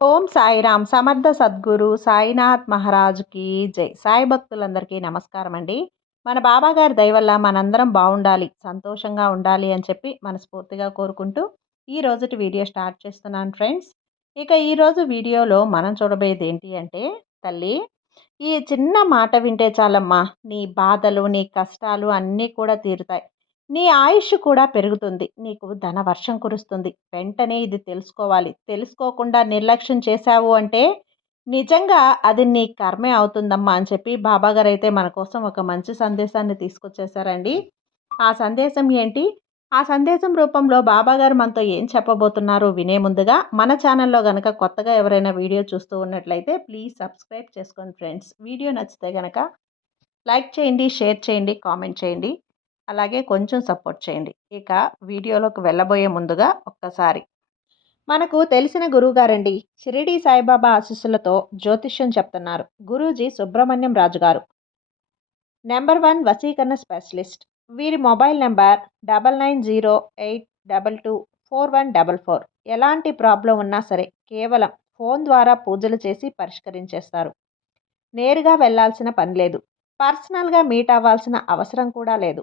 ఓం సాయిరామ్. సమర్థ సద్గురు సాయినాథ్ మహారాజుకి జై. సాయి భక్తులందరికీ నమస్కారం అండి మన బాబాగారి దయవల్ల మనందరం బాగుండాలి సంతోషంగా ఉండాలి అని చెప్పి మనస్ఫూర్తిగా కోరుకుంటూ ఈ రోజుటి వీడియో స్టార్ట్ చేస్తున్నాను ఫ్రెండ్స్. ఇక ఈరోజు వీడియోలో మనం చూడబోయేది ఏంటి అంటే తల్లి ఈ చిన్న మాట వింటే చాలమ్మా నీ బాధలు నీ కష్టాలు అన్నీ కూడా తీరుతాయి. నీ ఆయుష్ కూడా పెరుగుతుంది. నీకు ధన వర్షం కురుస్తుంది. వెంటనే ఇది తెలుసుకోవాలి. తెలుసుకోకుండా నిర్లక్ష్యం చేశావు అంటే నిజంగా అది నీ కర్మే అవుతుందమ్మా అని చెప్పి బాబాగారు అయితే మన కోసం ఒక మంచి సందేశాన్ని తీసుకొచ్చేసారండి. ఆ సందేశం ఏంటి? ఆ సందేశం రూపంలో బాబాగారు మనతో ఏం చెప్పబోతున్నారో వినే ముందుగా మన ఛానల్లో కనుక కొత్తగా ఎవరైనా వీడియో చూస్తూ ఉన్నట్లయితే ప్లీజ్ సబ్స్క్రైబ్ చేసుకోండి ఫ్రెండ్స్. వీడియో నచ్చితే కనుక లైక్ చేయండి షేర్ చేయండి కామెంట్ చేయండి. అలాగే కొంచెం సపోర్ట్ చేయండి. ఇక వీడియోలోకి వెళ్ళబోయే ముందుగా ఒక్కసారి. మనకు తెలిసిన గురువుగారండి. షిరిడి సాయిబాబా ఆశీస్సులతో జ్యోతిష్యం చెప్తున్నారు. గురూజీ సుబ్రహ్మణ్యం రాజు గారు. నెంబర్ వన్ వసీకరణ స్పెషలిస్ట్. వీరి mobile number double nine zero eight double two four one double four. ఎలాంటి ప్రాబ్లం ఉన్నా సరే కేవలం ఫోన్ ద్వారా పూజలు చేసి పరిష్కరించేస్తారు. నేరుగా వెళ్ళాల్సిన పని లేదు. పర్సనల్గా మీట్ అవ్వాల్సిన అవసరం కూడా లేదు.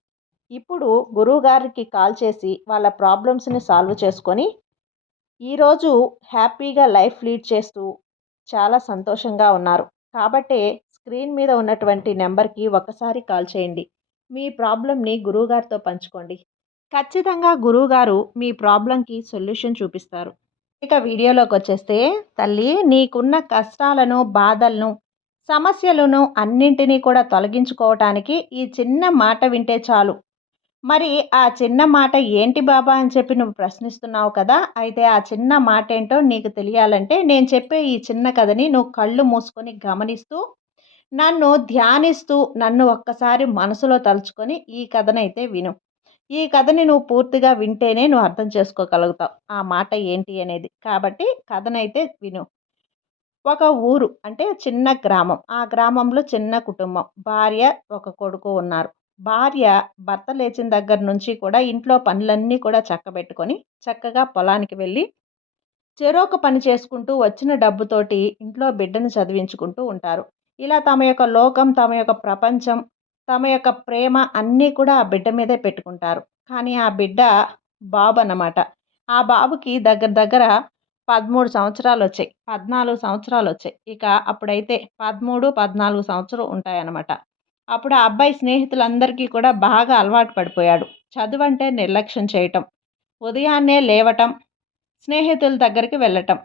ఇప్పుడు గురువుగారికి కాల్ చేసి వాళ్ళ ప్రాబ్లమ్స్ని సాల్వ్ చేసుకొని ఈరోజు హ్యాపీగా లైఫ్ లీడ్ చేస్తూ చాలా సంతోషంగా ఉన్నారు. కాబట్టే స్క్రీన్ మీద ఉన్నటువంటి నెంబర్కి ఒకసారి కాల్ చేయండి. మీ ప్రాబ్లమ్ని గురువుగారితో పంచుకోండి. ఖచ్చితంగా గురువుగారు మీ ప్రాబ్లంకి సొల్యూషన్ చూపిస్తారు. ఇక వీడియోలోకి వచ్చేస్తే తల్లి నీకున్న కష్టాలను బాధలను సమస్యలను అన్నింటినీ కూడా తొలగించుకోవటానికి ఈ చిన్న మాట వింటే చాలు. మరి ఆ చిన్న మాట ఏంటి బాబా అని చెప్పి నువ్వు ప్రశ్నిస్తున్నావు కదా? అయితే ఆ చిన్న మాట ఏంటో నీకు తెలియాలంటే నేను చెప్పే ఈ చిన్న కథని నువ్వు కళ్ళు మూసుకొని గమనిస్తూ నన్ను ధ్యానిస్తూ నన్ను ఒక్కసారి మనసులో తలుచుకొని ఈ కథనైతే విను. ఈ కథని నువ్వు పూర్తిగా వింటేనే నువ్వు అర్థం చేసుకోగలుగుతావు ఆ మాట ఏంటి అనేది. కాబట్టి కథనైతే విను. ఒక ఊరు అంటే చిన్న గ్రామం. ఆ గ్రామంలో చిన్న కుటుంబం. భార్య ఒక కొడుకు ఉన్నారు. భార్య భర్త లేచిన దగ్గర నుంచి కూడా ఇంట్లో పనులన్నీ కూడా చక్కబెట్టుకొని చక్కగా పొలానికి వెళ్ళి చెరోక పని చేసుకుంటూ వచ్చిన డబ్బుతోటి ఇంట్లో బిడ్డను చదివించుకుంటూ ఉంటారు. ఇలా తమ యొక్క లోకం తమ యొక్క ప్రపంచం తమ యొక్క ప్రేమ అన్నీ కూడా ఆ బిడ్డ మీదే పెట్టుకుంటారు. కానీ ఆ బిడ్డ బాబు అన్నమాట. ఆ బాబుకి దగ్గర దగ్గర పదమూడు సంవత్సరాలు వచ్చాయి. పద్నాలుగు సంవత్సరాలు వచ్చాయి. ఇక అప్పుడైతే పదమూడు పద్నాలుగు సంవత్సరం ఉంటాయన్నమాట. అప్పుడు ఆ అబ్బాయి స్నేహితులందరికీ కూడా బాగా అలవాటు పడిపోయాడు. చదువు అంటే నిర్లక్ష్యం చేయటం ఉదయాన్నే లేవటం స్నేహితుల దగ్గరికి వెళ్ళటం.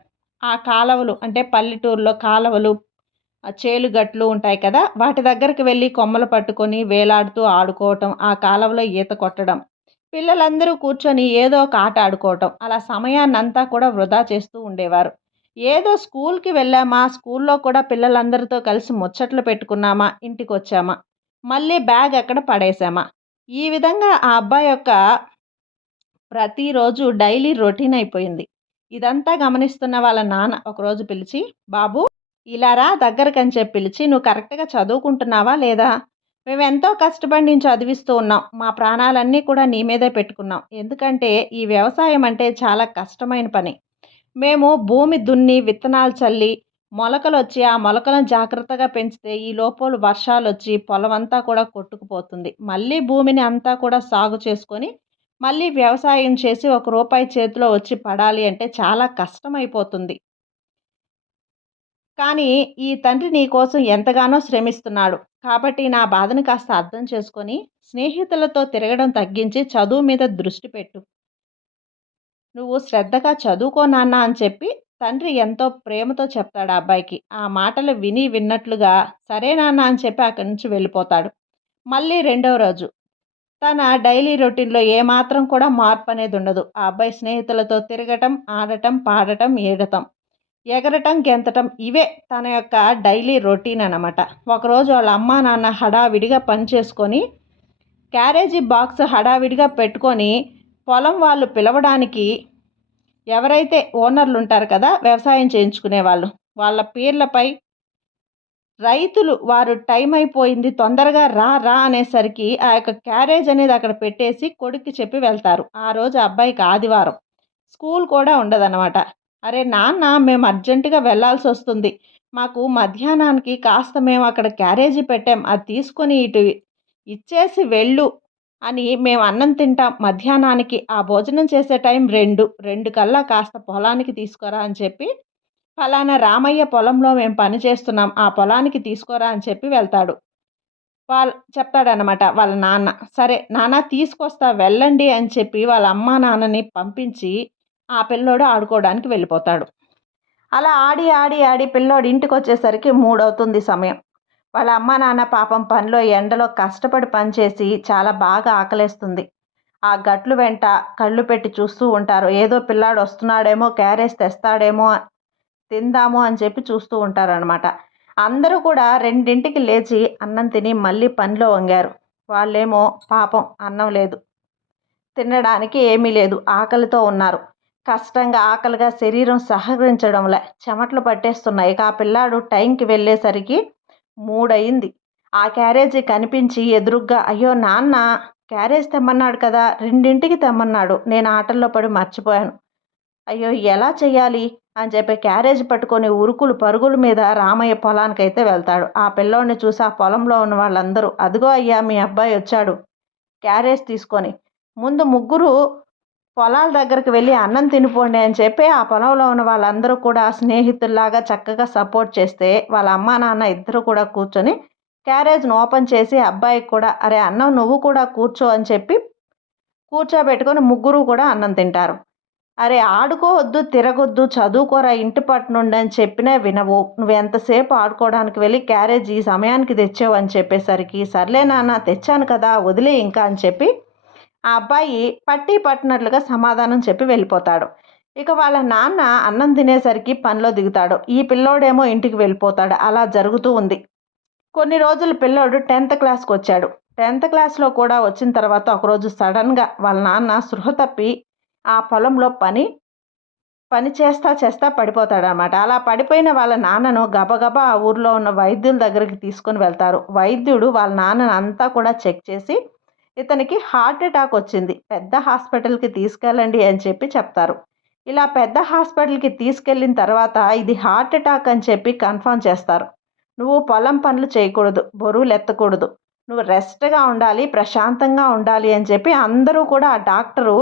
ఆ కాలవలు అంటే పల్లెటూరులో కాలవలు చేలుగట్లు ఉంటాయి కదా వాటి దగ్గరికి వెళ్ళి కొమ్మలు పట్టుకొని వేలాడుతూ ఆడుకోవటం ఆ కాలవలో ఈత కొట్టడం. పిల్లలందరూ కూర్చొని ఏదో ఒక ఆట ఆడుకోవటం. అలా సమయాన్ని అంతా కూడా వృధా చేస్తూ ఉండేవారు. ఏదో స్కూల్కి వెళ్ళామా స్కూల్లో కూడా పిల్లలందరితో కలిసి ముచ్చట్లు పెట్టుకున్నామా ఇంటికి వచ్చామా మళ్ళీ బ్యాగ్ ఎక్కడ పడేసామా? ఈ విధంగా ఆ అబ్బాయి యొక్క ప్రతిరోజు డైలీ రొటీన్ అయిపోయింది. ఇదంతా గమనిస్తున్న వాళ్ళ నాన్న ఒకరోజు పిలిచి బాబు ఇలారా దగ్గరకని చెప్పి పిలిచి నువ్వు కరెక్ట్గా చదువుకుంటున్నావా లేదా? మేము ఎంతో కష్టపడి నేను చదివిస్తూ ఉన్నాం. మా ప్రాణాలన్నీ కూడా నీ మీదే పెట్టుకున్నాం. ఎందుకంటే ఈ వ్యవసాయం అంటే చాలా కష్టమైన పని. మేము భూమి దున్ని విత్తనాలు చల్లి మొలకలు వచ్చి ఆ మొలకలను జాగ్రత్తగా పెంచితే ఈ లోపల వర్షాలు వచ్చి పొలం అంతా కూడా కొట్టుకుపోతుంది. మళ్ళీ భూమిని అంతా కూడా సాగు చేసుకొని మళ్ళీ వ్యవసాయం చేసి ఒక రూపాయి చేతిలో వచ్చి పడాలి అంటే చాలా కష్టమైపోతుంది. కానీ ఈ తండ్రి నీ కోసం ఎంతగానో శ్రమిస్తున్నాడు. కాబట్టి నా బాధను కాస్త అర్థం చేసుకొని స్నేహితులతో తిరగడం తగ్గించి చదువు మీద దృష్టి పెట్టు. నువ్వు శ్రద్ధగా చదువుకో నాన్న అని చెప్పి తండ్రి ఎంతో ప్రేమతో చెప్తాడు ఆ అబ్బాయికి. ఆ మాటలు విని విన్నట్లుగా సరే నాన్న అని చెప్పి అక్కడి నుంచి వెళ్ళిపోతాడు. మళ్ళీ రెండవ రోజు తన డైలీ రొటీన్లో ఏమాత్రం కూడా మార్పు అనేది ఉండదు. ఆ అబ్బాయి స్నేహితులతో తిరగటం ఆడటం పాడటం ఏడటం ఎగరటం గెంతటం ఇవే తన యొక్క డైలీ రొటీన్ అనమాట ఒకరోజు వాళ్ళ అమ్మ నాన్న హడావిడిగా పని చేసుకొని క్యారేజీ బాక్స్ హడావిడిగా పెట్టుకొని పొలం వాళ్ళు పిలవడానికి ఎవరైతే ఓనర్లు ఉంటారు కదా వ్యవసాయం చేయించుకునే వాళ్ళు వాళ్ళ పేర్లపై రైతులు వారు టైం అయిపోయింది తొందరగా రా రా అనేసరికి ఆ యొక్క క్యారేజ్ అనేది అక్కడ పెట్టేసి కొడుక్కి చెప్పి వెళ్తారు. ఆ రోజు అబ్బాయికి ఆదివారం. స్కూల్ కూడా ఉండదన్నమాట. అరే నాన్న మేము అర్జెంటుగా వెళ్ళాల్సి వస్తుంది మాకు మధ్యాహ్నానికి కాస్త మేము అక్కడ క్యారేజీ పెట్టాం అది తీసుకొని ఇటు ఇచ్చేసి వెళ్ళు అని మేము అన్నం తింటాం. మధ్యాహ్నానికి ఆ భోజనం చేసే టైం రెండు రెండు కల్లా కాస్త పొలానికి తీసుకురా అని చెప్పి ఫలానా రామయ్య పొలంలో మేము పని చేస్తున్నాం ఆ పొలానికి తీసుకోరా అని చెప్పి వెళ్తాడు. వాళ్ళ చెప్తాడనమాట వాళ్ళ నాన్న. సరే నాన్న తీసుకొస్తా వెళ్ళండి అని చెప్పి వాళ్ళ అమ్మ నాన్నని పంపించి ఆ పిల్లోడు ఆడుకోవడానికి వెళ్ళిపోతాడు. అలా ఆడి ఆడి ఆడి పిల్లోడు ఇంటికి వచ్చేసరికి మూడవుతుంది సమయం. వాళ్ళ అమ్మ నాన్న పాపం పనిలో ఎండలో కష్టపడి పనిచేసి చాలా బాగా ఆకలేస్తుంది. ఆ గట్లు వెంట కళ్ళు పెట్టి చూస్తూ ఉంటారు. ఏదో పిల్లాడు వస్తున్నాడేమో క్యారేజ్ తెస్తాడేమో తిందాము అని చెప్పి చూస్తూ ఉంటారనమాట అందరూ కూడా రెండింటికి లేచి అన్నం తిని మళ్ళీ పనిలో వంగారు. వాళ్ళేమో పాపం అన్నం లేదు. తినడానికి ఏమీ లేదు. ఆకలితో ఉన్నారు. కష్టంగా ఆకలిగా శరీరం సహకరించడంలే. చెమట్లు పట్టేస్తున్నాయి. ఇక ఆ పిల్లాడు టైంకి వెళ్ళేసరికి మూడయింది. ఆ క్యారేజీ కనిపించి ఎదురుగ్గా అయ్యో నాన్న క్యారేజ్ తెమ్మన్నాడు కదా రెండింటికి తెమ్మన్నాడు నేను ఆటల్లో పడి మర్చిపోయాను. అయ్యో ఎలా చెయ్యాలి? అని చెప్పి క్యారేజ్ పట్టుకొని ఉరుకులు పరుగుల మీద రామయ్య పొలానికి అయితే వెళ్తాడు. ఆ పిల్లోడిని చూసి ఆ పొలంలో ఉన్న వాళ్ళందరూ అదిగో అయ్యా మీ అబ్బాయి వచ్చాడు క్యారేజ్ తీసుకొని. ముందు ముగ్గురు పొలాల దగ్గరికి వెళ్ళి అన్నం తినిపోండి అని చెప్పి ఆ పొలంలో ఉన్న వాళ్ళందరూ కూడా స్నేహితుల్లాగా చక్కగా సపోర్ట్ చేస్తే వాళ్ళ అమ్మ నాన్న ఇద్దరు కూడా కూర్చొని క్యారేజ్ను ఓపెన్ చేసి అబ్బాయికి కూడా అరే అన్నం నువ్వు కూడా కూర్చో అని చెప్పి కూర్చోబెట్టుకొని ముగ్గురు కూడా అన్నం తింటారు. అరే ఆడుకోవద్దు తిరగొద్దు చదువుకోరా ఇంటి పట్టునుండి అని చెప్పినా వినవు. నువ్వు ఎంతసేపు ఆడుకోవడానికి వెళ్ళి క్యారేజ్ ఈ సమయానికి తెచ్చావు అని చెప్పేసరికి సర్లే నాన్న తెచ్చాను కదా వదిలే ఇంకా అని చెప్పి ఆ అబ్బాయి పట్టి పట్టినట్లుగా సమాధానం చెప్పి వెళ్ళిపోతాడు. ఇక వాళ్ళ నాన్న అన్నం తినేసరికి పనిలో దిగుతాడు. ఈ పిల్లోడేమో ఇంటికి వెళ్ళిపోతాడు. అలా జరుగుతూ ఉంది. కొన్ని రోజులు పిల్లోడు టెన్త్ క్లాస్కి వచ్చాడు. టెన్త్ క్లాస్లో కూడా వచ్చిన తర్వాత ఒకరోజు సడన్గా వాళ్ళ నాన్న సృహ తప్పి ఆ పొలంలో పని పని చేస్తా చేస్తా పడిపోతాడనమాట. అలా పడిపోయిన వాళ్ళ నాన్నను గబగబా ఆ ఊర్లో ఉన్న వైద్యుల దగ్గరికి తీసుకొని వెళ్తారు. వైద్యుడు వాళ్ళ నాన్నను అంతా కూడా చెక్ చేసి ఇతనికి హార్ట్ అటాక్ వచ్చింది. పెద్ద హాస్పిటల్కి తీసుకెళ్ళండి అని చెప్పి చెప్తారు. ఇలా పెద్ద హాస్పిటల్కి తీసుకెళ్ళిన తర్వాత ఇది హార్ట్ అటాక్ అని చెప్పి కన్ఫర్మ్ చేస్తారు. నువ్వు పొలం పనులు చేయకూడదు బరువులు ఎత్తకూడదు. నువ్వు రెస్ట్గా ఉండాలి ప్రశాంతంగా ఉండాలి అని చెప్పి అందరూ కూడా ఆ డాక్టరు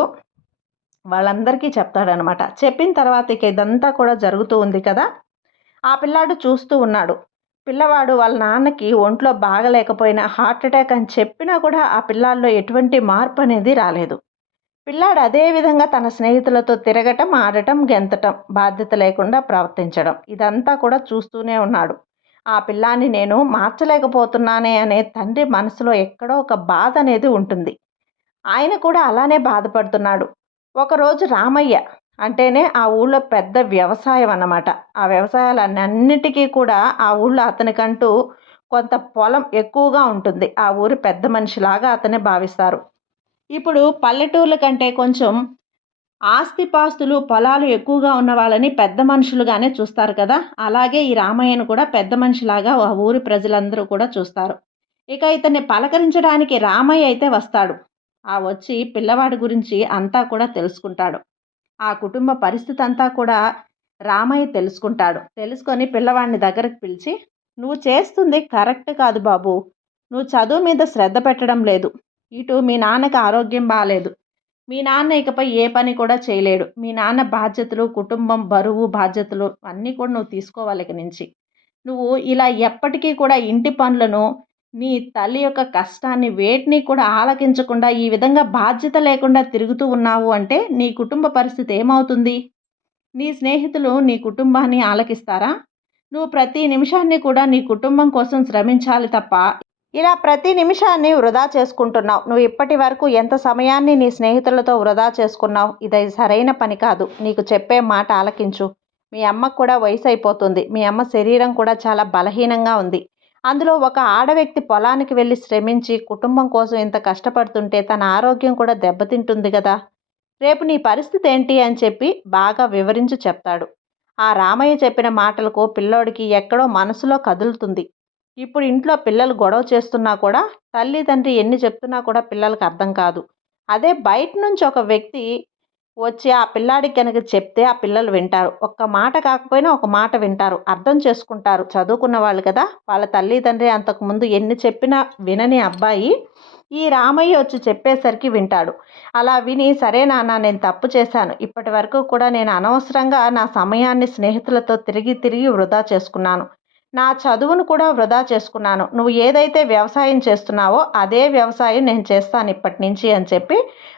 వాళ్ళందరికీ చెప్తాడనమాట. చెప్పిన తర్వాత ఇక ఇదంతా కూడా జరుగుతూ ఉంది కదా? ఆ పిల్లాడు చూస్తూ ఉన్నాడు. పిల్లవాడు వాళ్ళ నాన్నకి ఒంట్లో బాగలేకపోయినా హార్ట్ అటాక్ అని చెప్పినా కూడా ఆ పిల్లాల్లో ఎటువంటి మార్పు అనేది రాలేదు. పిల్లాడు అదే విధంగా తన స్నేహితులతో తిరగటం ఆడటం గెంతటం బాధ్యత లేకుండా ప్రవర్తించడం ఇదంతా కూడా చూస్తూనే ఉన్నాడు. ఆ పిల్లాన్ని నేను మార్చలేకపోతున్నానే అనే తండ్రి మనసులో ఎక్కడో ఒక బాధ అనేది ఉంటుంది. ఆయన కూడా అలానే బాధపడుతున్నాడు. ఒకరోజు రామయ్య అంటేనే ఆ ఊళ్ళో పెద్ద వ్యవసాయం అన్నమాట. ఆ వ్యవసాయాలన్నిటికీ కూడా ఆ ఊళ్ళో అతనికంటూ కొంత పొలం ఎక్కువగా ఉంటుంది. ఆ ఊరి పెద్ద మనిషిలాగా అతనే భావిస్తారు. ఇప్పుడు పల్లెటూర్ల కంటే కొంచెం ఆస్తిపాస్తులు పొలాలు ఎక్కువగా ఉన్న వాళ్ళని పెద్ద మనుషులుగానే చూస్తారు కదా. అలాగే ఈ రామయ్యను కూడా పెద్ద మనిషిలాగా ఆ ఊరి ప్రజలందరూ కూడా చూస్తారు. ఇక ఇతన్ని పలకరించడానికి రామయ్య అయితే వస్తాడు. ఆ వచ్చి పిల్లవాడి గురించి అంతా కూడా తెలుసుకుంటాడు. ఆ కుటుంబ పరిస్థితి అంతా కూడా రామయ్య తెలుసుకుంటాడు. తెలుసుకొని పిల్లవాడిని దగ్గరకు పిలిచి నువ్వు చేస్తుంది కరెక్ట్ కాదు బాబు. నువ్వు చదువు మీద శ్రద్ధ పెట్టడం లేదు. ఇటు మీ నాన్నకి ఆరోగ్యం బాగాలేదు మీ నాన్న ఇకపై ఏ పని కూడా చేయలేడు. మీ నాన్న బాధ్యతలు కుటుంబం బరువు బాధ్యతలు అన్నీ కూడా నువ్వు తీసుకోవాలి ఇక నుంచి. నువ్వు ఇలా ఎప్పటికీ కూడా ఇంటి పనులను నీ తల్లి యొక్క కష్టాన్ని వేటిని కూడా ఆలకించకుండా ఈ విధంగా బాధ్యత లేకుండా తిరుగుతూ ఉన్నావు అంటే నీ కుటుంబ పరిస్థితి ఏమవుతుంది? నీ స్నేహితులు నీ కుటుంబాన్ని ఆలకిస్తారా? నువ్వు ప్రతి నిమిషాన్ని కూడా నీ కుటుంబం కోసం శ్రమించాలి తప్ప ఇలా ప్రతి నిమిషాన్ని వృధా చేసుకుంటున్నావు. నువ్వు ఇప్పటి వరకు ఎంత సమయాన్ని నీ స్నేహితులతో వృధా చేసుకున్నావు? ఇది సరైన పని కాదు. నీకు చెప్పే మాట ఆలకించు. మీ అమ్మకు కూడా వయసు అయిపోతుంది మీ అమ్మ శరీరం కూడా చాలా బలహీనంగా ఉంది. అందులో ఒక ఆడవ్యక్తి పొలానికి వెళ్ళి శ్రమించి కుటుంబం కోసం ఇంత కష్టపడుతుంటే తన ఆరోగ్యం కూడా దెబ్బతింటుంది కదా. రేపు నీ పరిస్థితి ఏంటి అని చెప్పి బాగా వివరించి చెప్తాడు. ఆ రామయ్య చెప్పిన మాటలకు పిల్లోడికి ఎక్కడో మనసులో కదులుతుంది. ఇప్పుడు ఇంట్లో పిల్లలు గొడవ చేస్తున్నా కూడా తల్లి తండ్రి ఎన్ని చెప్తున్నా కూడా పిల్లలకు అర్థం కాదు. అదే బయట నుంచి ఒక వ్యక్తి వచ్చి ఆ పిల్లాడికి కనుక చెప్తే ఆ పిల్లలు వింటారు. ఒక్క మాట కాకపోయినా ఒక మాట వింటారు. అర్థం చేసుకుంటారు. చదువుకున్న వాళ్ళు కదా! వాళ్ళ తల్లిదండ్రి అంతకుముందు ఎన్ని చెప్పినా వినని అబ్బాయి ఈ రామయ్య వచ్చి చెప్పేసరికి వింటాడు. అలా విని సరే నాన్న నేను తప్పు చేశాను. ఇప్పటి వరకు కూడా నేను అనవసరంగా నా సమయాన్ని స్నేహితులతో తిరిగి తిరిగి వృధా చేసుకున్నాను. నా చదువును కూడా వృధా చేసుకున్నాను. నువ్వు ఏదైతే వ్యవసాయం చేస్తున్నావో అదే వ్యవసాయం నేను చేస్తాను ఇప్పటి నుంచి అని చెప్పి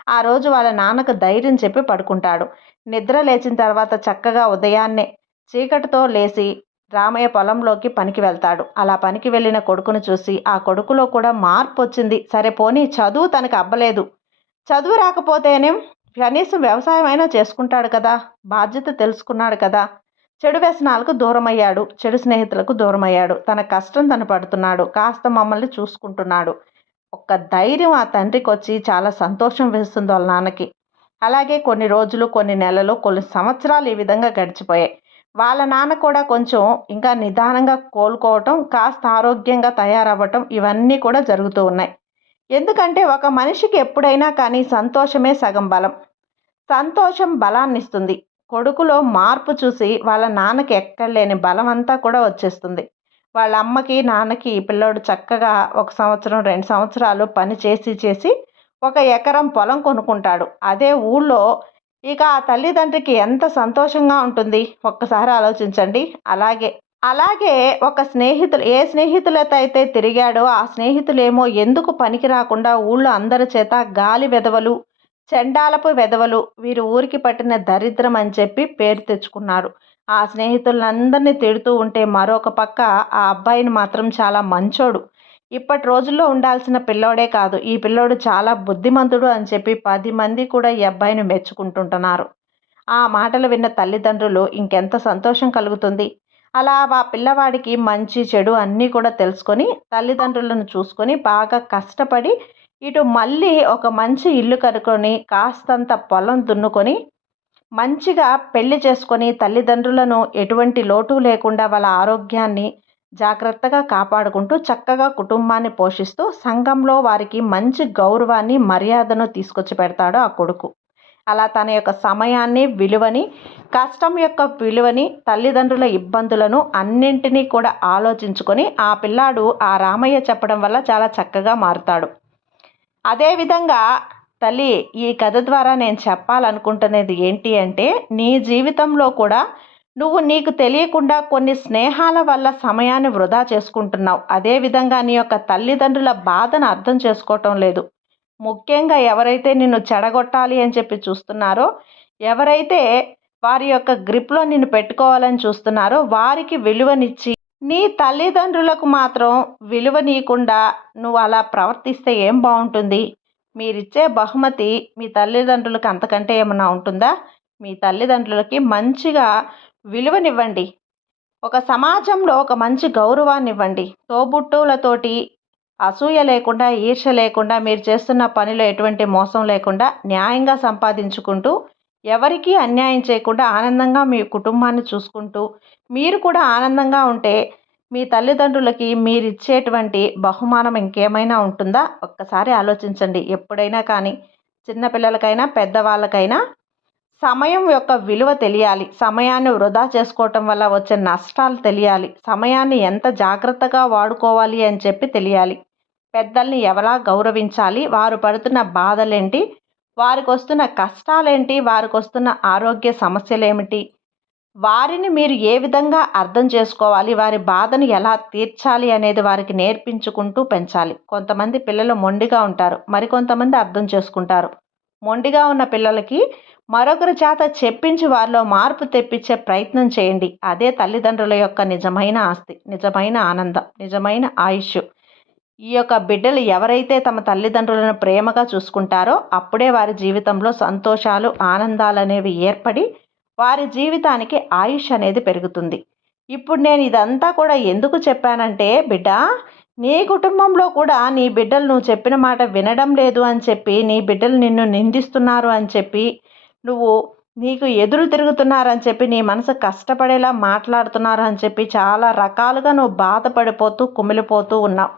ఆ రోజు వాళ్ళ నాన్నకు ధైర్యం చెప్పి పడుకుంటాడు. నిద్ర లేచిన తర్వాత చక్కగా ఉదయాన్నే చీకటితో లేచి రామయ్య పొలంలోకి పనికి వెళ్తాడు. అలా పనికి వెళ్ళిన కొడుకును చూసి ఆ కొడుకులో కూడా మార్పు వచ్చింది. సరే పోనీ చదువు తనకు అబ్బలేదు. చదువు రాకపోతేనే కనీసం వ్యవసాయం అయినా చేసుకుంటాడు కదా. బాధ్యత తెలుసుకున్నాడు కదా. చెడు వ్యసనాలకు దూరమయ్యాడు చెడు స్నేహితులకు దూరమయ్యాడు. తన కష్టం తను పడుతున్నాడు. కాస్త మమ్మల్ని చూసుకుంటున్నాడు. ఒక్క ధైర్యం ఆ తండ్రికి వచ్చి చాలా సంతోషం వేస్తుంది వాళ్ళ నాన్నకి. అలాగే కొన్ని రోజులు కొన్ని నెలలు కొన్ని సంవత్సరాలు ఈ విధంగా గడిచిపోయాయి. వాళ్ళ నాన్న కూడా కొంచెం ఇంకా నిదానంగా కోలుకోవటం కాస్త ఆరోగ్యంగా తయారవ్వటం ఇవన్నీ కూడా జరుగుతూ ఉన్నాయి. ఎందుకంటే ఒక మనిషికి ఎప్పుడైనా కానీ సంతోషమే సగం బలం. సంతోషం బలాన్ని ఇస్తుంది కొడుకులో మార్పు చూసి వాళ్ళ నాన్నకి ఎక్కడలేని బలం అంతా కూడా వచ్చేస్తుంది. వాళ్ళ అమ్మకి నాన్నకి పిల్లోడు చక్కగా ఒక సంవత్సరం రెండు సంవత్సరాలు పని చేసి చేసి ఒక ఎకరం పొలం కొనుక్కుంటాడు. అదే ఊళ్ళో ఇక ఆ తల్లిదండ్రికి ఎంత సంతోషంగా ఉంటుంది. ఒక్కసారి ఆలోచించండి. అలాగే అలాగే ఒక స్నేహితులు ఏ స్నేహితులతో అయితే తిరిగాడో ఆ స్నేహితులేమో ఎందుకు పనికి రాకుండా ఊళ్ళో అందరి చేత గాలి వెదవలు చెండాలపు వెధవలు వీరు ఊరికి పట్టిన దరిద్రం అని చెప్పి పేరు తెచ్చుకున్నారు. ఆ స్నేహితులందరినీ తిడుతూ ఉంటే మరొక పక్క ఆ అబ్బాయిని మాత్రం చాలా మంచోడు. ఇప్పటి రోజుల్లో ఉండాల్సిన పిల్లోడే కాదు. ఈ పిల్లోడు చాలా బుద్ధిమంతుడు అని చెప్పి పది మంది కూడా ఈ అబ్బాయిని మెచ్చుకుంటుంటున్నారు. ఆ మాటలు విన్న తల్లిదండ్రులు ఇంకెంత సంతోషం కలుగుతుంది? అలా ఆ పిల్లవాడికి మంచి చెడు అన్నీ కూడా తెలుసుకొని తల్లిదండ్రులను చూసుకొని బాగా కష్టపడి ఇటు మళ్ళీ ఒక మంచి ఇల్లు కనుక్కొని కాస్తంత పొలం దున్నుకొని మంచిగా పెళ్ళి చేసుకొని తల్లిదండ్రులను ఎటువంటి లోటు లేకుండా వాళ్ళ ఆరోగ్యాన్ని జాగ్రత్తగా కాపాడుకుంటూ చక్కగా కుటుంబాన్ని పోషిస్తూ సంఘంలో వారికి మంచి గౌరవాన్ని మర్యాదను తీసుకొచ్చి పెడతాడు ఆ కొడుకు. అలా తన యొక్క సమయాన్ని విలువని కష్టం యొక్క విలువని తల్లిదండ్రుల ఇబ్బందులను అన్నింటినీ కూడా ఆలోచించుకొని ఆ పిల్లాడు ఆ రామయ్య చెప్పడం వల్ల చాలా చక్కగా మారుతాడు. అదేవిధంగా తల్లి ఈ కథ ద్వారా నేను చెప్పాలనుకుంటున్నది ఏంటి అంటే నీ జీవితంలో కూడా నువ్వు నీకు తెలియకుండా కొన్ని స్నేహాల వల్ల సమయాన్ని వృధా చేసుకుంటున్నావు. అదేవిధంగా నీ యొక్క తల్లిదండ్రుల బాధను అర్థం చేసుకోవటం లేదు. ముఖ్యంగా ఎవరైతే నిన్ను చెడగొట్టాలి అని చెప్పి చూస్తున్నారో ఎవరైతే వారి యొక్క గ్రిప్లో నిన్ను పెట్టుకోవాలని చూస్తున్నారో వారికి విలువనిచ్చి నీ తల్లిదండ్రులకు మాత్రం విలువనీయకుండా నువ్వు అలా ప్రవర్తిస్తే ఏం బాగుంటుంది? మీరిచ్చే బహుమతి మీ తల్లిదండ్రులకు అంతకంటే ఏమన్నా ఉంటుందా? మీ తల్లిదండ్రులకి మంచిగా విలువనివ్వండి. ఒక సమాజంలో ఒక మంచి గౌరవాన్ని ఇవ్వండి తోబుట్టువులతోటి అసూయ లేకుండా ఈర్ష లేకుండా మీరు చేస్తున్న పనిలో ఎటువంటి మోసం లేకుండా న్యాయంగా సంపాదించుకుంటూ ఎవరికీ అన్యాయం చేయకుండా ఆనందంగా మీ కుటుంబాన్ని చూసుకుంటూ మీరు కూడా ఆనందంగా ఉంటే మీ తల్లిదండ్రులకి మీరు ఇచ్చేటువంటి బహుమానం ఇంకేమైనా ఉంటుందా? ఒక్కసారి ఆలోచించండి. ఎప్పుడైనా కానీ చిన్నపిల్లలకైనా పెద్దవాళ్ళకైనా సమయం యొక్క విలువ తెలియాలి. సమయాన్ని వృధా చేసుకోవటం వల్ల వచ్చే నష్టాలు తెలియాలి. సమయాన్ని ఎంత జాగ్రత్తగా వాడుకోవాలి అని చెప్పి తెలియాలి. పెద్దల్ని ఎవలా గౌరవించాలి? వారు పడుతున్న బాధలేంటి? వారికి వస్తున్న కష్టాలేంటి? వారికి వస్తున్న ఆరోగ్య సమస్యలు ఏమిటి వారిని మీరు ఏ విధంగా అర్థం చేసుకోవాలి? వారి బాధను ఎలా తీర్చాలి అనేది వారికి నేర్పించుకుంటూ పెంచాలి. కొంతమంది పిల్లలు మొండిగా ఉంటారు. మరికొంతమంది అర్థం చేసుకుంటారు. మొండిగా ఉన్న పిల్లలకి మరొకరి చేత చెప్పించి వారిలో మార్పు తెప్పించే ప్రయత్నం చేయండి. అదే తల్లిదండ్రుల యొక్క నిజమైన ఆస్తి నిజమైన ఆనందం నిజమైన ఆయుష్ ఈ యొక్క బిడ్డలు ఎవరైతే తమ తల్లిదండ్రులను ప్రేమగా చూసుకుంటారో అప్పుడే వారి జీవితంలో సంతోషాలు ఆనందాలు అనేవి ఏర్పడి వారి జీవితానికి ఆయుష్ అనేది పెరుగుతుంది. ఇప్పుడు నేను ఇదంతా కూడా ఎందుకు చెప్పానంటే బిడ్డ నీ కుటుంబంలో కూడా నీ బిడ్డలు నువ్వు చెప్పిన మాట వినడం లేదు అని చెప్పి నీ బిడ్డలు నిన్ను నిందిస్తున్నారు అని చెప్పి నువ్వు నీకు ఎదురు తిరుగుతున్నారని చెప్పి నీ మనసు కష్టపడేలా మాట్లాడుతున్నారు అని చెప్పి చాలా రకాలుగా నువ్వు బాధపడిపోతూ కుమిలిపోతూ ఉన్నావు.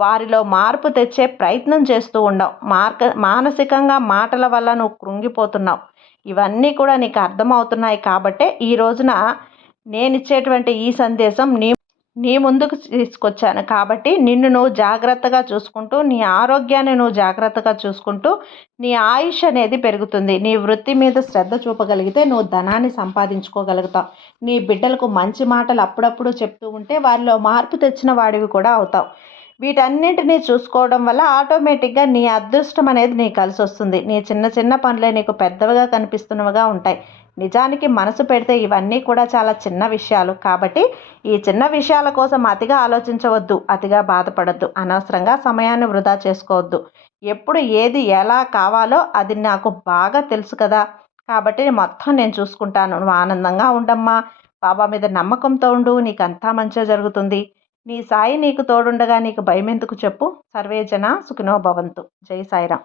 వారిలో మార్పు తెచ్చే ప్రయత్నం చేస్తూ ఉండవు మార్క మానసికంగా మాటల వల్ల నువ్వు కృంగిపోతున్నావు. ఇవన్నీ కూడా నీకు అర్థమవుతున్నాయి కాబట్టే ఈ రోజున నేను ఇచ్చేటువంటి ఈ సందేశం నీ నీ ముందుకు తీసుకొచ్చాను. కాబట్టి నిన్ను నువ్వు జాగ్రత్తగా చూసుకుంటూ నీ ఆరోగ్యాన్ని నువ్వు జాగ్రత్తగా చూసుకుంటూ నీ ఆయుష్ అనేది పెరుగుతుంది. నీ వృత్తి మీద శ్రద్ధ చూపగలిగితే నువ్వు ధనాన్ని సంపాదించుకోగలుగుతావు. నీ బిడ్డలకు మంచి మాటలు అప్పుడప్పుడు చెప్తూ ఉంటే వారిలో మార్పు తెచ్చిన వాడివి కూడా అవుతావు. వీటన్నింటినీ చూసుకోవడం వల్ల ఆటోమేటిక్గా నీ అదృష్టం అనేది నీకు కలిసి వస్తుంది. నీ చిన్న చిన్న పనులే నీకు పెద్దవిగా కనిపిస్తున్నవిగా ఉంటాయి. నిజానికి మనసు పెడితే ఇవన్నీ కూడా చాలా చిన్న విషయాలు. కాబట్టి ఈ చిన్న విషయాల కోసం అతిగా ఆలోచించవద్దు అతిగా బాధపడద్దు. అనవసరంగా సమయాన్ని వృధా చేసుకోవద్దు. ఎప్పుడు ఏది ఎలా కావాలో అది నాకు బాగా తెలుసు కదా. కాబట్టి మొత్తం నేను చూసుకుంటాను. నువ్వు ఆనందంగా ఉండమ్మా. బాబా మీద నమ్మకంతో ఉండు. నీకంతా మంచిగా జరుగుతుంది. నీ సాయి నీకు తోడుండగా నీకు భయం ఎందుకు చెప్పు? సర్వేజన సుఖినో భవంతు. జై సాయిరామ్.